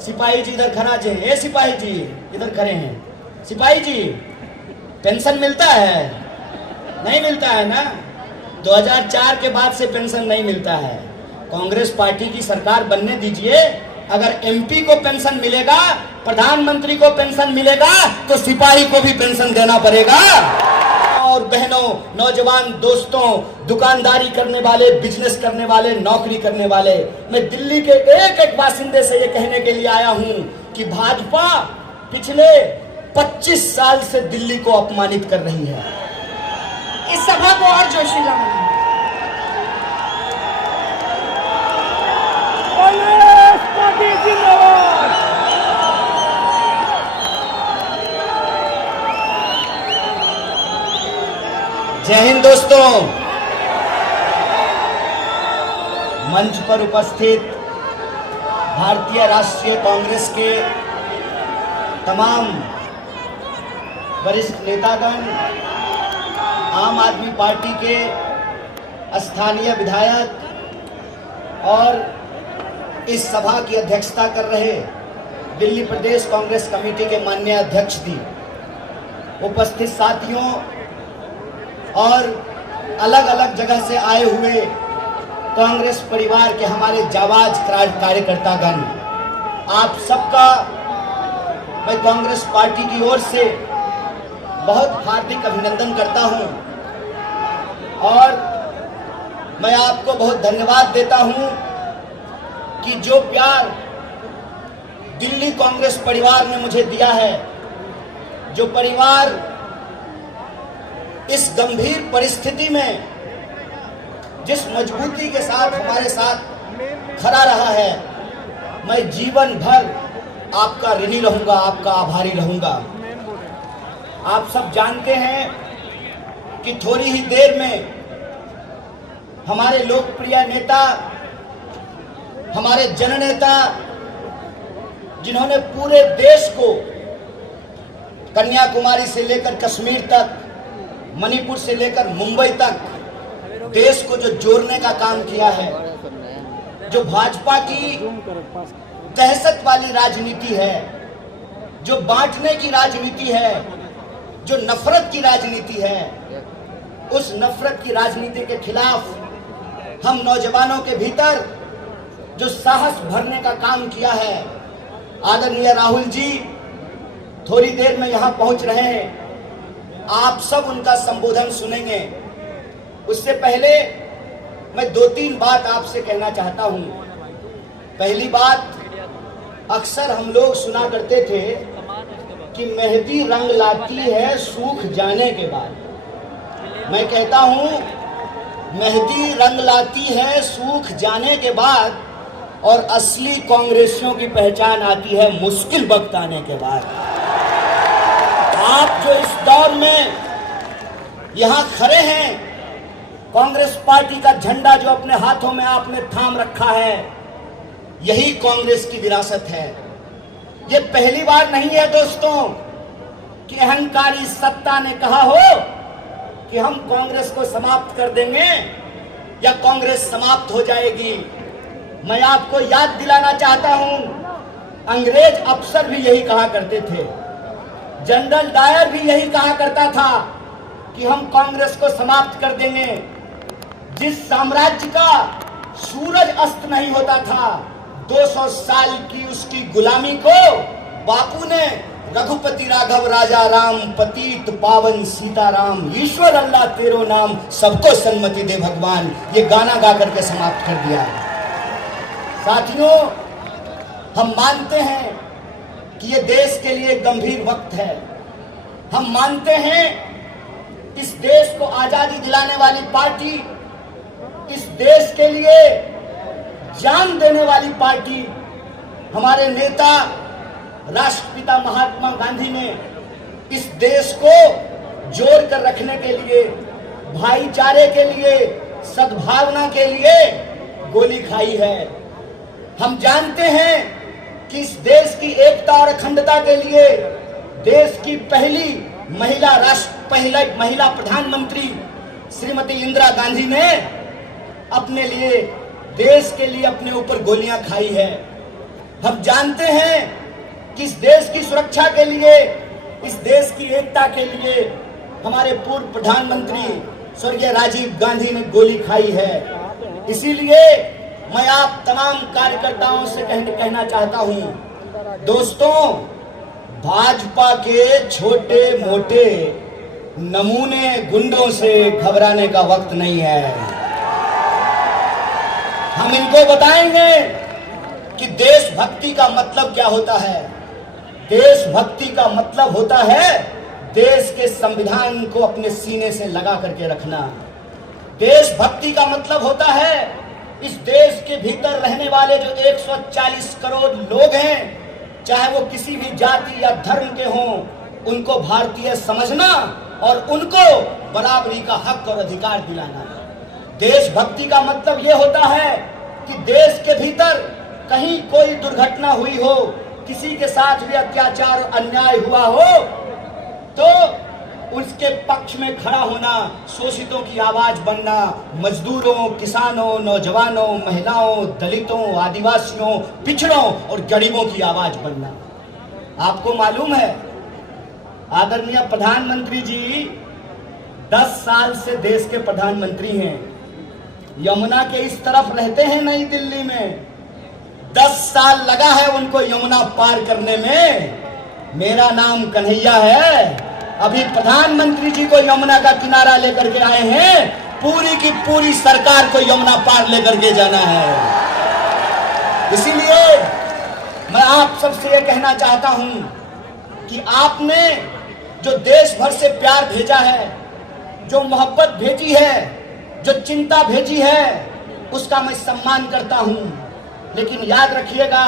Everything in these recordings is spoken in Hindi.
सिपाही जी इधर खड़ा जे, ए सिपाही जी इधर खड़े हैं। सिपाही जी पेंशन मिलता है? नहीं मिलता है ना। 2004 के बाद से पेंशन नहीं मिलता है। कांग्रेस पार्टी की सरकार बनने दीजिए, अगर एमपी को पेंशन मिलेगा, प्रधानमंत्री को पेंशन मिलेगा, तो सिपाही को भी पेंशन देना पड़ेगा। और बहनों, नौजवान दोस्तों, दुकानदारी करने वाले, बिजनेस करने वाले, नौकरी करने वाले, मैं दिल्ली के एक एक बासिंदे से ये कहने के लिए आया हूं कि भाजपा पिछले 25 साल से दिल्ली को अपमानित कर रही है। इस सभा को और जोशीला बनाएं। जय हिंद दोस्तों। मंच पर उपस्थित भारतीय राष्ट्रीय कांग्रेस के तमाम वरिष्ठ नेतागण, आम आदमी पार्टी के स्थानीय विधायक और इस सभा की अध्यक्षता कर रहे दिल्ली प्रदेश कांग्रेस कमेटी के माननीय अध्यक्ष जी, उपस्थित साथियों और अलग अलग जगह से आए हुए कांग्रेस परिवार के हमारे जाबाज कार्यकर्तागण, आप सबका मैं कांग्रेस पार्टी की ओर से बहुत हार्दिक अभिनंदन करता हूं और मैं आपको बहुत धन्यवाद देता हूं कि जो प्यार दिल्ली कांग्रेस परिवार ने मुझे दिया है, जो परिवार इस गंभीर परिस्थिति में जिस मजबूती के साथ हमारे साथ खड़ा रहा है, मैं जीवन भर आपका ऋणी रहूंगा, आपका आभारी रहूंगा। आप सब जानते हैं कि थोड़ी ही देर में हमारे लोकप्रिय नेता, हमारे जननेता, जिन्होंने पूरे देश को कन्याकुमारी से लेकर कश्मीर तक, मणिपुर से लेकर मुंबई तक देश को जो जोड़ने का काम किया है, जो भाजपा की दहशत वाली राजनीति है, जो बांटने की राजनीति है, जो नफरत की राजनीति है, उस नफरत की राजनीति के खिलाफ हम नौजवानों के भीतर जो साहस भरने का काम किया है, आदरणीय राहुल जी थोड़ी देर में यहां पहुंच रहे हैं, आप सब उनका संबोधन सुनेंगे। उससे पहले मैं 2-3 बात आपसे कहना चाहता हूं। पहली बात, अक्सर हम लोग सुना करते थे कि मेहंदी रंग लाती है सूख जाने के बाद। मैं कहता हूं, मेहंदी रंग लाती है सूख जाने के बाद, और असली कांग्रेसियों की पहचान आती है मुश्किल वक्त आने के बाद। आप जो इस दौर में यहां खड़े हैं, कांग्रेस पार्टी का झंडा जो अपने हाथों में आपने थाम रखा है, यही कांग्रेस की विरासत है। ये पहली बार नहीं है दोस्तों कि अहंकारी सत्ता ने कहा हो कि हम कांग्रेस को समाप्त कर देंगे या कांग्रेस समाप्त हो जाएगी। मैं आपको याद दिलाना चाहता हूं, अंग्रेज अफसर भी यही कहा करते थे, जनरल डायर भी यही कहा करता था कि हम कांग्रेस को समाप्त कर देंगे। जिस साम्राज्य का सूरज अस्त नहीं होता था, 200 साल की उसकी गुलामी को बापू ने रघुपति राघव राजा राम, पतित पावन सीताराम, ईश्वर अल्लाह तेरो नाम, सबको सन्मति दे भगवान, ये गाना गा करके समाप्त कर दिया। साथियों, हम मानते हैं कि ये देश के लिए गंभीर वक्त है। हम मानते हैं इस देश को आजादी दिलाने वाली पार्टी, इस देश के लिए जान देने वाली पार्टी, हमारे नेता राष्ट्रपिता महात्मा गांधी ने इस देश को जोड़ कर रखने के लिए, भाईचारे के लिए, सद्भावना के लिए गोली खाई है। हम जानते हैं कि इस देश की एकता और अखंडता के लिए देश की पहली महिला प्रधानमंत्री श्रीमती इंदिरा गांधी ने अपने लिए, देश के लिए अपने ऊपर गोलियां खाई है। हम जानते हैं कि इस देश की सुरक्षा के लिए, इस देश की एकता के लिए हमारे पूर्व प्रधानमंत्री स्वर्गीय राजीव गांधी ने गोली खाई है। इसीलिए मैं आप तमाम कार्यकर्ताओं से कहना चाहता हूं, दोस्तों, भाजपा के छोटे मोटे नमूने गुंडों से घबराने का वक्त नहीं है। हम इनको बताएंगे कि देशभक्ति का मतलब क्या होता है। देशभक्ति का मतलब होता है देश के संविधान को अपने सीने से लगा करके रखना। देशभक्ति का मतलब होता है इस देश के भीतर रहने वाले जो 140 करोड़ लोग हैं, चाहे वो किसी भी जाति या धर्म के हों, उनको भारतीय समझना और उनको बराबरी का हक और अधिकार दिलाना। देशभक्ति का मतलब ये होता है कि देश के भीतर कहीं कोई दुर्घटना हुई हो, किसी के साथ भी अत्याचार और अन्याय हुआ हो, तो उसके पक्ष में खड़ा होना, शोषितों की आवाज बनना, मजदूरों, किसानों, नौजवानों, महिलाओं, दलितों, आदिवासियों, पिछड़ों और गरीबों की आवाज बनना। आपको मालूम है आदरणीय प्रधानमंत्री जी 10 साल से देश के प्रधानमंत्री हैं। यमुना के इस तरफ रहते हैं नई दिल्ली में। 10 साल लगा है उनको यमुना पार करने में। मेरा नाम कन्हैया है। अभी प्रधानमंत्री जी को यमुना का किनारा लेकर के आए हैं, पूरी की पूरी सरकार को यमुना पार लेकर के जाना है। इसीलिए मैं आप सबसे ये कहना चाहता हूं कि आपने जो देश भर से प्यार भेजा है, जो मोहब्बत भेजी है, जो चिंता भेजी है, उसका मैं सम्मान करता हूं। लेकिन याद रखिएगा,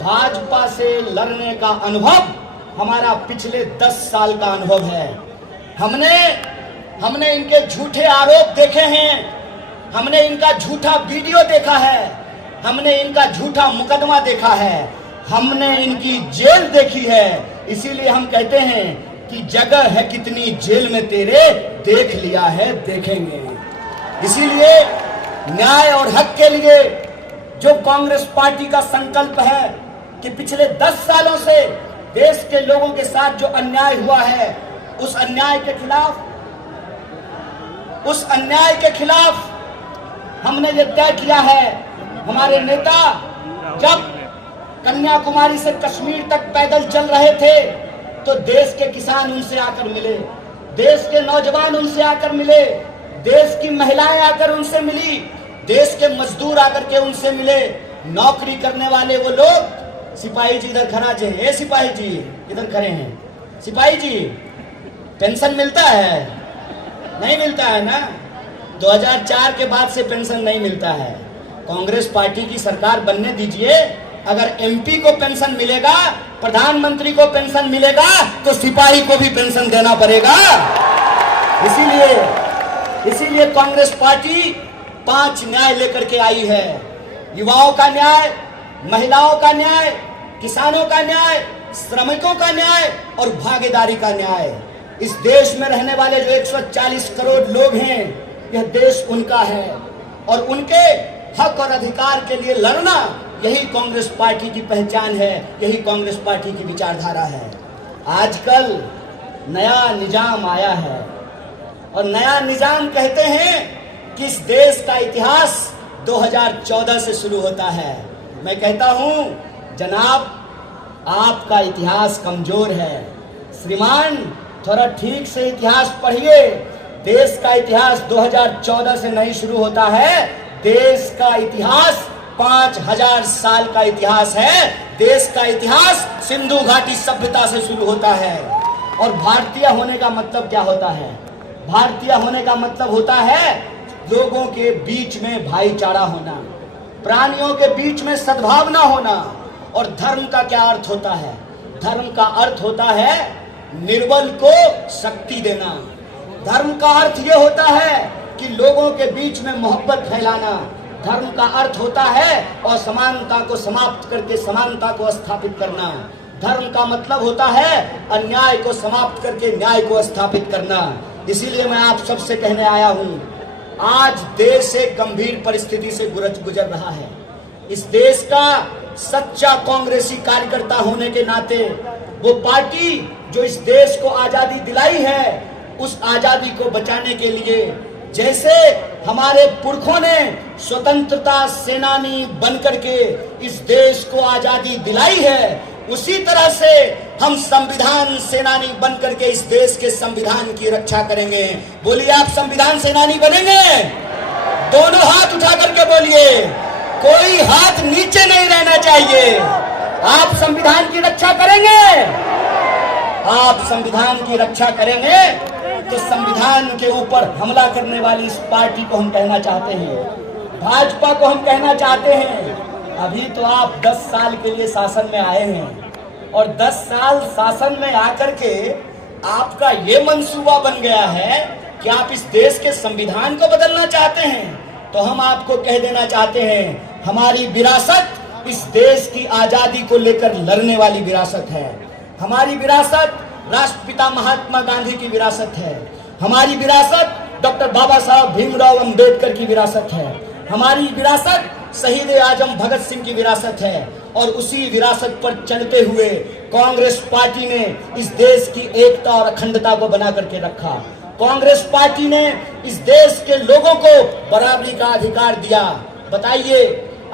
भाजपा से लड़ने का अनुभव हमारा पिछले 10 साल का अनुभव है। हमने इनके झूठे आरोप देखे हैं, हमने इनका झूठा वीडियो देखा है, हमने इनका झूठा मुकदमा देखा है, हमने इनकी जेल देखी है। इसीलिए हम कहते हैं कि जगह है कितनी जेल में तेरे, देख लिया है देखेंगे। इसीलिए न्याय और हक के लिए जो कांग्रेस पार्टी का संकल्प है कि पिछले 10 सालों से देश के लोगों के साथ जो अन्याय हुआ है, उस अन्याय के खिलाफ हमने ये तय किया है। हमारे नेता जब कन्याकुमारी से कश्मीर तक पैदल चल रहे थे तो देश के किसान उनसे आकर मिले, देश के नौजवान उनसे आकर मिले, देश की महिलाएं आकर उनसे मिली, देश के मजदूर आकर के उनसे मिले, नौकरी करने वाले वो लोग। सिपाही जी इधर खड़ा जे, ए सिपाही जी इधर खड़े हैं। सिपाही जी, पेंशन मिलता है? नहीं मिलता है ना। 2004 के बाद से पेंशन नहीं मिलता है। कांग्रेस पार्टी की सरकार बनने दीजिए, अगर एमपी को पेंशन मिलेगा, प्रधानमंत्री को पेंशन मिलेगा, तो सिपाही को भी पेंशन देना पड़ेगा। इसीलिए कांग्रेस पार्टी 5 न्याय लेकर के आई है। युवाओं का न्याय, महिलाओं का न्याय, किसानों का न्याय, श्रमिकों का न्याय और भागीदारी का न्याय। इस देश में रहने वाले जो 140 करोड़ लोग हैं, यह देश उनका है और उनके हक और अधिकार के लिए लड़ना, यही कांग्रेस पार्टी की पहचान है, यही कांग्रेस पार्टी की विचारधारा है। आजकल नया निजाम आया है और नया निजाम कहते हैं कि इस देश का इतिहास 2014 से शुरू होता है। मैं कहता हूं, जनाब, आपका इतिहास कमजोर है। श्रीमान, थोड़ा ठीक से इतिहास पढ़िए। देश का इतिहास 2014 से नहीं शुरू होता है। देश का इतिहास 5000 साल का इतिहास है। देश का इतिहास सिंधु घाटी सभ्यता से शुरू होता है। और भारतीय होने का मतलब क्या होता है? भारतीय होने का मतलब होता है लोगों के बीच में भाईचारा होना, प्राणियों के बीच में सद्भावना होना। और धर्म का क्या अर्थ होता है? धर्म का अर्थ होता है निर्बल को शक्ति देना। धर्म का अर्थ यह होता है कि लोगों के बीच में मोहब्बत फैलाना। धर्म का अर्थ होता है असमानता को समाप्त करके समानता को स्थापित करना। धर्म का मतलब होता है अन्याय को समाप्त करके न्याय को स्थापित करना। इसीलिए मैं आप सबसे कहने आया हूं, आज देश एक गंभीर परिस्थिति से गुजर रहा है। इस देश का सच्चा कांग्रेसी कार्यकर्ता होने के नाते वो पार्टी जो इस देश को आजादी दिलाई है, उस आजादी को बचाने के लिए जैसे हमारे पुरखों ने स्वतंत्रता सेनानी बनकर के इस देश को आजादी दिलाई है, उसी तरह से हम संविधान सेनानी बनकर के इस देश के संविधान की रक्षा करेंगे। बोलिए, आप संविधान सेनानी बनेंगे? दोनों हाथ उठा करके बोलिए, कोई हाथ नीचे नहीं रहना चाहिए। आप संविधान की रक्षा करेंगे? आप संविधान की रक्षा करेंगे तो संविधान के ऊपर हमला करने वाली इस पार्टी को हम कहना चाहते हैं, भाजपा को हम कहना चाहते हैं, अभी तो आप 10 साल के लिए शासन में आए हैं और 10 साल शासन में आकर के आपका ये मंसूबा बन गया है कि आप इस देश के संविधान को बदलना चाहते हैं। तो हम आपको कह देना चाहते हैं, हमारी विरासत इस देश की आजादी को लेकर लड़ने वाली विरासत है। हमारी विरासत राष्ट्रपिता महात्मा गांधी की विरासत है। हमारी विरासत डॉक्टर बाबा साहब भीमराव अंबेडकर की विरासत है। हमारी विरासत शहीद आजम भगत सिंह की विरासत है। और उसी विरासत पर चलते हुए कांग्रेस पार्टी ने इस देश की एकता और अखंडता को बना करके रखा। कांग्रेस पार्टी ने इस देश के लोगों को बराबरी का अधिकार दिया। बताइए,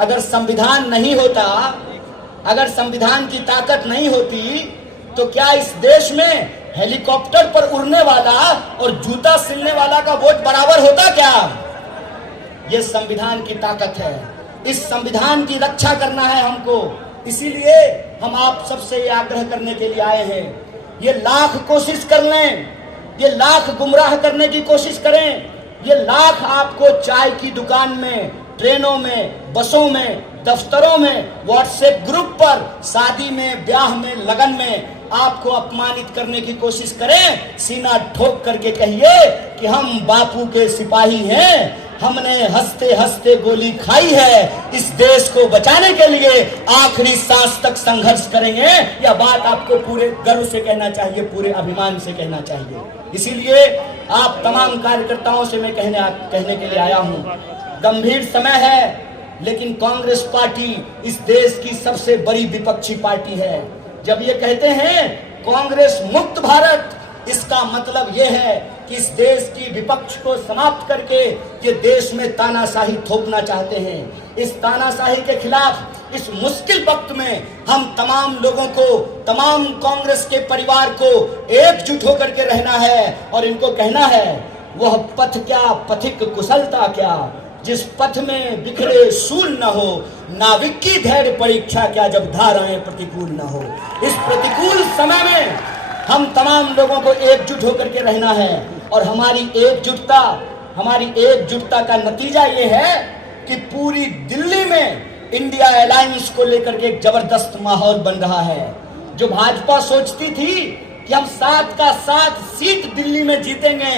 अगर संविधान नहीं होता, अगर संविधान की ताकत नहीं होती, तो क्या इस देश में हेलीकॉप्टर पर उड़ने वाला और जूता सिलने वाला का वोट बराबर होता क्या? ये संविधान की ताकत है। इस संविधान की रक्षा करना है हमको। इसीलिए हम आप सबसे ये आग्रह करने के लिए आए हैं, ये लाख कोशिश कर लें, ये लाख गुमराह करने की कोशिश करें, ये लाख आपको चाय की दुकान में, ट्रेनों में, बसों में, दफ्तरों में, व्हाट्सएप ग्रुप पर, शादी में, ब्याह में, लगन में आपको अपमानित करने की कोशिश करें, सीना ठोक करके कहिए कि हम बापू के सिपाही हैं, हमने हंसते हंसते गोली खाई है, इस देश को बचाने के लिए आखिरी सांस तक संघर्ष करेंगे। यह बात आपको पूरे गर्व से कहना चाहिए, पूरे अभिमान से कहना चाहिए। इसीलिए आप तमाम कार्यकर्ताओं से मैं कहने के लिए आया हूं, गंभीर समय है, लेकिन कांग्रेस पार्टी इस देश की सबसे बड़ी विपक्षी पार्टी है। जब ये कहते हैं कांग्रेस मुक्त भारत, इसका मतलब यह है कि इस देश की विपक्ष को समाप्त करके ये देश में तानाशाही थोपना चाहते हैं। इस तानाशाही के खिलाफ इस मुश्किल वक्त में हम तमाम लोगों को, तमाम कांग्रेस के परिवार को एकजुट होकर के रहना है और इनको कहना है, वह पथ क्या पथिक कुशलता क्या, जिस पथ में बिखरे सूल न हो, नाविक की धैर्य परीक्षा क्या, जब धाराएं प्रतिकूल न हो। इस प्रतिकूल समय में हम तमाम लोगों को एकजुट होकर के रहना है और हमारी एकजुटता का नतीजा ये है कि पूरी दिल्ली में इंडिया अलायंस को लेकर के एक जबरदस्त माहौल बन रहा है। जो भाजपा सोचती थी कि हम 7 का 7 सीट दिल्ली में जीतेंगे,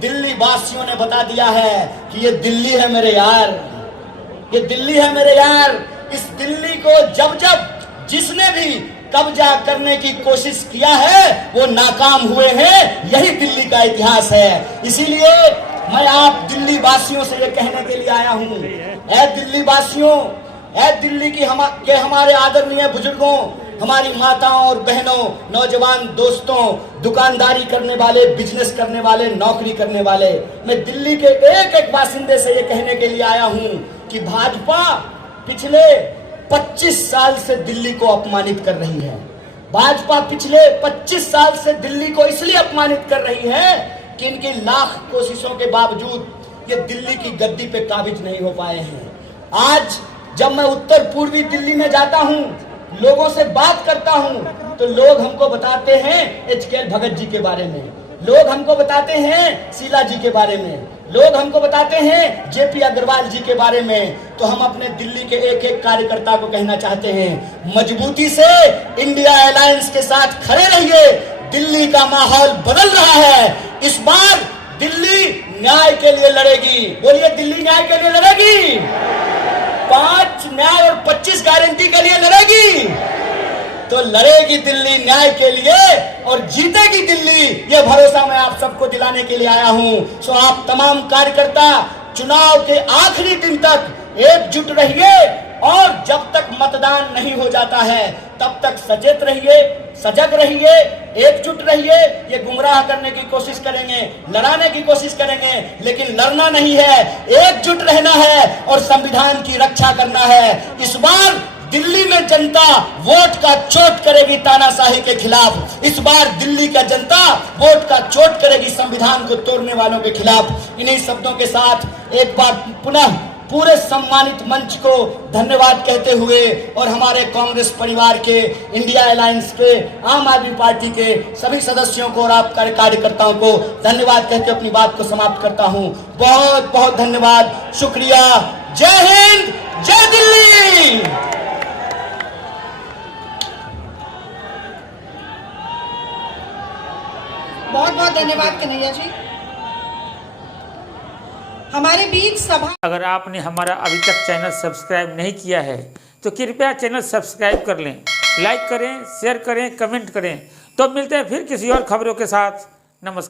दिल्ली वासियों ने बता दिया है कि ये दिल्ली है मेरे यार, ये दिल्ली है मेरे यार। इस दिल्ली को जब जब जिसने भी कब्जा करने की कोशिश किया है वो नाकाम हुए हैं। यही दिल्ली का इतिहास है। इसीलिए मैं आप दिल्ली वासियों से ये कहने के लिए आया हूँ, ऐ दिल्ली वासियों, ऐ दिल्ली की हमारे आदरणीय बुजुर्गों, हमारी माताओं और बहनों, नौजवान दोस्तों, दुकानदारी करने वाले, बिजनेस करने वाले, नौकरी करने वाले, मैं दिल्ली के एक एक बासिंदे से ये कहने के लिए आया हूँ कि भाजपा पिछले 25 साल से दिल्ली को अपमानित कर रही है। भाजपा पिछले 25 साल से दिल्ली को इसलिए अपमानित कर रही है कि इनकी लाख कोशिशों के बावजूद ये दिल्ली की गद्दी पे काबिज नहीं हो पाए हैं। आज जब मैं उत्तर पूर्वी दिल्ली में जाता हूं, लोगों से बात करता हूं, तो लोग हमको बताते हैं एच.के. भगत जी के बारे में, लोग हमको बताते हैं शीला जी के बारे में, लोग हमको बताते हैं जे.पी. अग्रवाल जी के बारे में। तो हम अपने दिल्ली के एक एक कार्यकर्ता को कहना चाहते हैं, मजबूती से इंडिया अलायंस के साथ खड़े रहिए। दिल्ली का माहौल बदल रहा है। इस बार दिल्ली न्याय के लिए लड़ेगी। बोलिए, दिल्ली न्याय के लिए लड़ेगी, 5 न्याय और 25 गारंटी के लिए लड़ेगी। तो लड़ेगी दिल्ली न्याय के लिए और जीतेगी दिल्ली, यह भरोसा मैं आप सबको दिलाने के लिए आया हूं। सो आप तमाम कार्यकर्ता चुनाव के आखिरी दिन तक एकजुट रहिए और जब तक मतदान नहीं हो जाता है तब तक सचेत रहिए, सजग रहिए, एकजुट रहिए। ये गुमराह करने की कोशिश करेंगे, लड़ाने की कोशिश करेंगे, लेकिन लड़ना नहीं है, एकजुट रहना है और संविधान की रक्षा करना है। इस बार दिल्ली में जनता वोट का चोट करेगी तानाशाही के खिलाफ। इस बार दिल्ली का जनता वोट का चोट करेगी संविधान को तोड़ने वालों के खिलाफ। इन्हीं शब्दों के साथ एक बार पुनः पूरे सम्मानित मंच को धन्यवाद कहते हुए और हमारे कांग्रेस परिवार के, इंडिया अलायंस के, आम आदमी पार्टी के सभी सदस्यों को और आपके कार्यकर्ताओं को धन्यवाद कहते अपनी बात को समाप्त करता हूं। बहुत बहुत धन्यवाद, शुक्रिया। जय हिंद, जय दिल्ली। बहुत बहुत धन्यवाद कन्हैया जी। हमारे बीच सभा, अगर आपने हमारा अभी तक चैनल सब्सक्राइब नहीं किया है तो कृपया चैनल सब्सक्राइब कर लें, लाइक करें, शेयर करें, कमेंट करें। तो मिलते हैं फिर किसी और खबरों के साथ। नमस्कार।